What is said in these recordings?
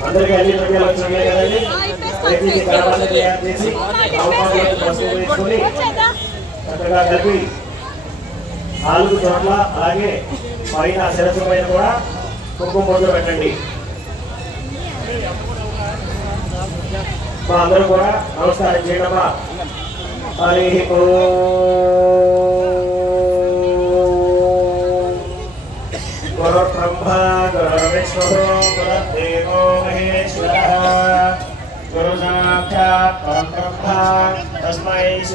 వచ్చినాయి కదండి. ప్రతిదీ కలపలు తయారు చేసి చక్కగా కలిపి నాలుగు చోట్ల అలాగే పైన శిరస్సు పైన కూడా కుంకుమ బొట్లు పెట్టండి. మా అందరూ కూడా నమస్కారం చేయడమా? హరి ఓం.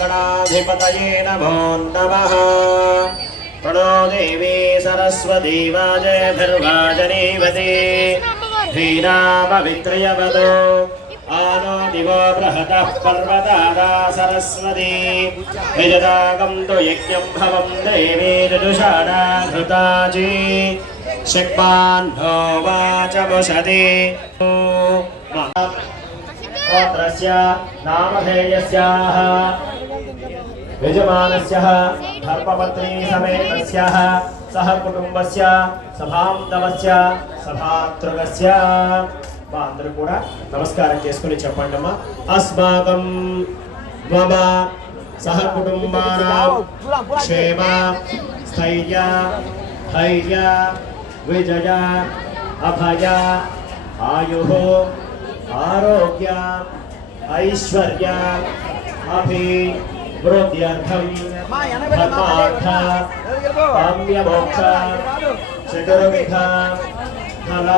గణాధిపతయే నమో నమః ప్రణో దేవీ సరస్వతీ వాజయభిర్వాజనీవతి ధీనామవిత్రయవదో ఆనో దివో బృహతః పర్వతాదా సరస్వతి యజదాగం తు యజ్ఞం భవం దేవీ రుజుషాడా ఘృతాజీ శక్మాన్ భోవాచముషతి గోత్రస్య నామధేయస్యాः नामधेयस्याः। ధర్మపత్నీ సమేతస్య సహ కుటుంబస్య సభాంతవస్య సభాతృగస్య మా అందరూ కూడా నమస్కారం చేసుకుని చెప్పండి అమ్మా। అస్మాకం మమ సహ కుటుంబానాం క్షేమ స్థైర్య ధైర్య విజయ అభయ ఆయు ఆరోగ్య ఐశ్వర్య అభి వృద్ధ్యర్థం ధర్మార్థ కామ్యమోక్ష చతుర్విధ ఫల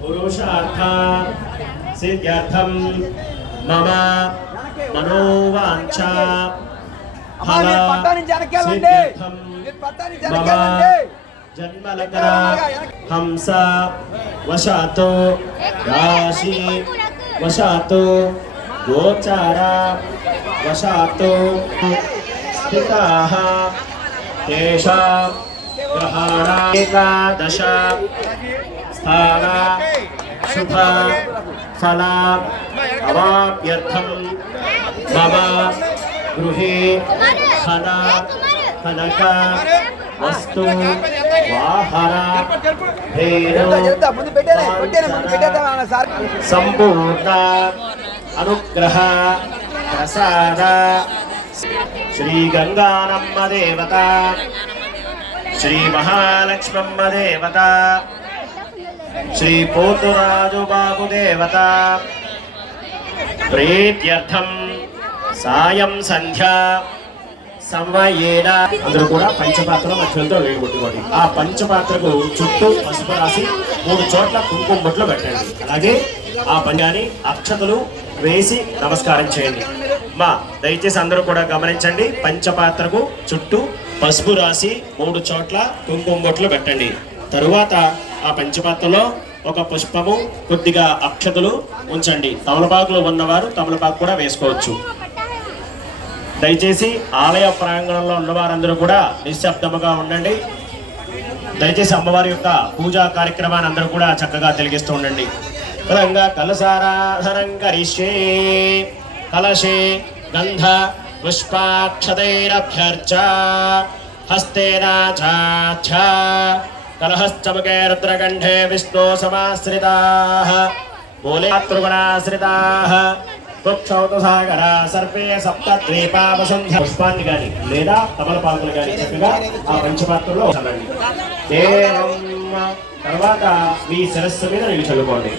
పురుషార్థ సిద్ధ్యర్థం మమ మనోవాంఛ అమ్మా, మీరు పట్టా జన్మలకర హంస వశాతో రాశి వశాతో గోచార వశాతో స్థితాః గ్రహాణ ఏకాదశ స్థాన శుభ ఫల అవాప్యర్థం మమ గృహే ఫల ఫలక వస్తు. సంపూర్ణ అనుగ్రహ ప్రసాద. శ్రీ గంగానమ్మ దేవత శ్రీ మహాలక్ష్మమ్మ దేవత శ్రీ పోతురాజు బాబు దేవత. ప్రీత్యర్థం సాయం సంధ్య. సమయేన? అందరూ కూడా పంచపాత్ర మధ్యలో వేయగొట్టుకోండి ఆ పంచపాత్రకు చుట్టూ పసుపు రాసి మూడు చోట్ల కుంకుమ బొట్లు పెట్టండి అలాగే ఆ పంచాన్ని అక్షతలు వేసి నమస్కారం చేయండి. మా దయచేసి అందరూ కూడా గమనించండి పంచపాత్రకు చుట్టూ పసుపు రాసి మూడు చోట్ల కుంకుమ బొట్లు పెట్టండి తరువాత ఆ పంచపాత్రలో ఒక పుష్పము కొద్దిగా అక్షతలు ఉంచండి. తమలపాకులు ఉన్నవారు తమలపాకు కూడా వేసుకోవచ్చు. దయచేసి ఆలయ ప్రాంగణంలో ఉన్నవారందరూ కూడా నిశ్శబ్దముగా ఉండండి. దయచేసి అమ్మవారి యొక్క పూజా కార్యక్రమాన్ని అందరూ కూడా చక్కగా తెలిగిస్తూ ఉండండి. పదంగా కలసారాధనంకరిష్యే కలశే గంధ పుష్పాక్షతైరభ్యర్చ హస్తేనాచాచ చాఛ కలహశ్చమకే రుద్రకంఠే విష్ణు సమాశ్రితాః మూలే త్రిగుణాశ్రితాః సాగర సర్వే సప్త ద్వీపావసంధ పుష్పాన్ని కానీ లేదా తమలపాకులు కానీ చక్కగా ఆ పంచపాత్రలో చల్లండి తర్వాత మీ శిరస్సు మీద నీళ్ళు చల్లుకోండి.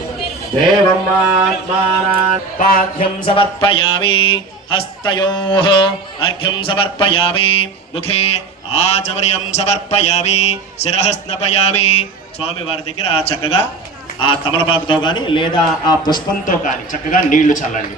దేవం పాఠ్యం సమర్పయామి హస్తయో అర్ఘ్యం సమర్పయామి ముఖే ఆచమర్యం సమర్పయామి శిరహస్నపయామి. స్వామి వారి దగ్గర చక్కగా ఆ తమలపాకుతో కానీ లేదా ఆ పుష్పంతో కానీ చక్కగా నీళ్ళు చల్లండి.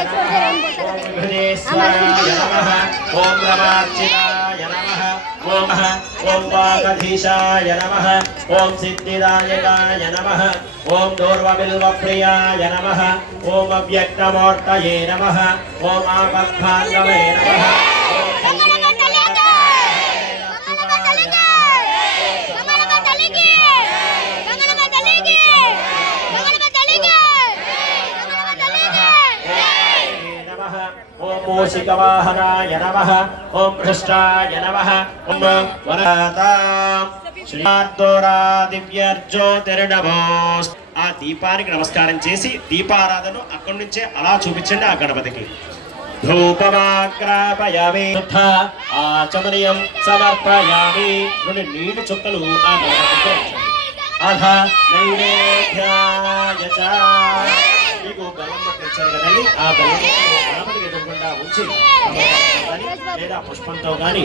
శ్రీకంఠాయ నమః ఓం విఘ్నేశ్వరాయ నమః ఓం రమార్చితాయ నమః ఓం ఓం వాగధీశాయ నమః ఓం సిద్ధిదాయకాయ నమః ఓం దూర్వబిల్వప్రియాయ నమః ఓం అవ్యక్తమూర్తయే నమః ఓం ఆపద్భాంగవే నమః ఓం నమః ఓం మూషికవాహనాయ నమః ఓం భ్రష్టాయ నమః ఓం వరదా శ్రీమార్దోరా ఆ దీపానికి నమస్కారం చేసి దీపారాధన అక్కడి నుంచే అలా చూపించండి ఆ గణపతికి. ధూపమాగ్రాపయామి. ఆచమనీయం సమర్పయామి. రెండు నీళ్ళు చుక్కలు ఆ గణపతికి. ఉంచండి. అధ నైవేద్యాయ మీకు బెల్లం ముక్క ఇచ్చారు కదండి. ఆ బెల్లం ముక్కను గణపతికి ఎదురుగుండా ఉంచి లేదా పుష్పంతో గాని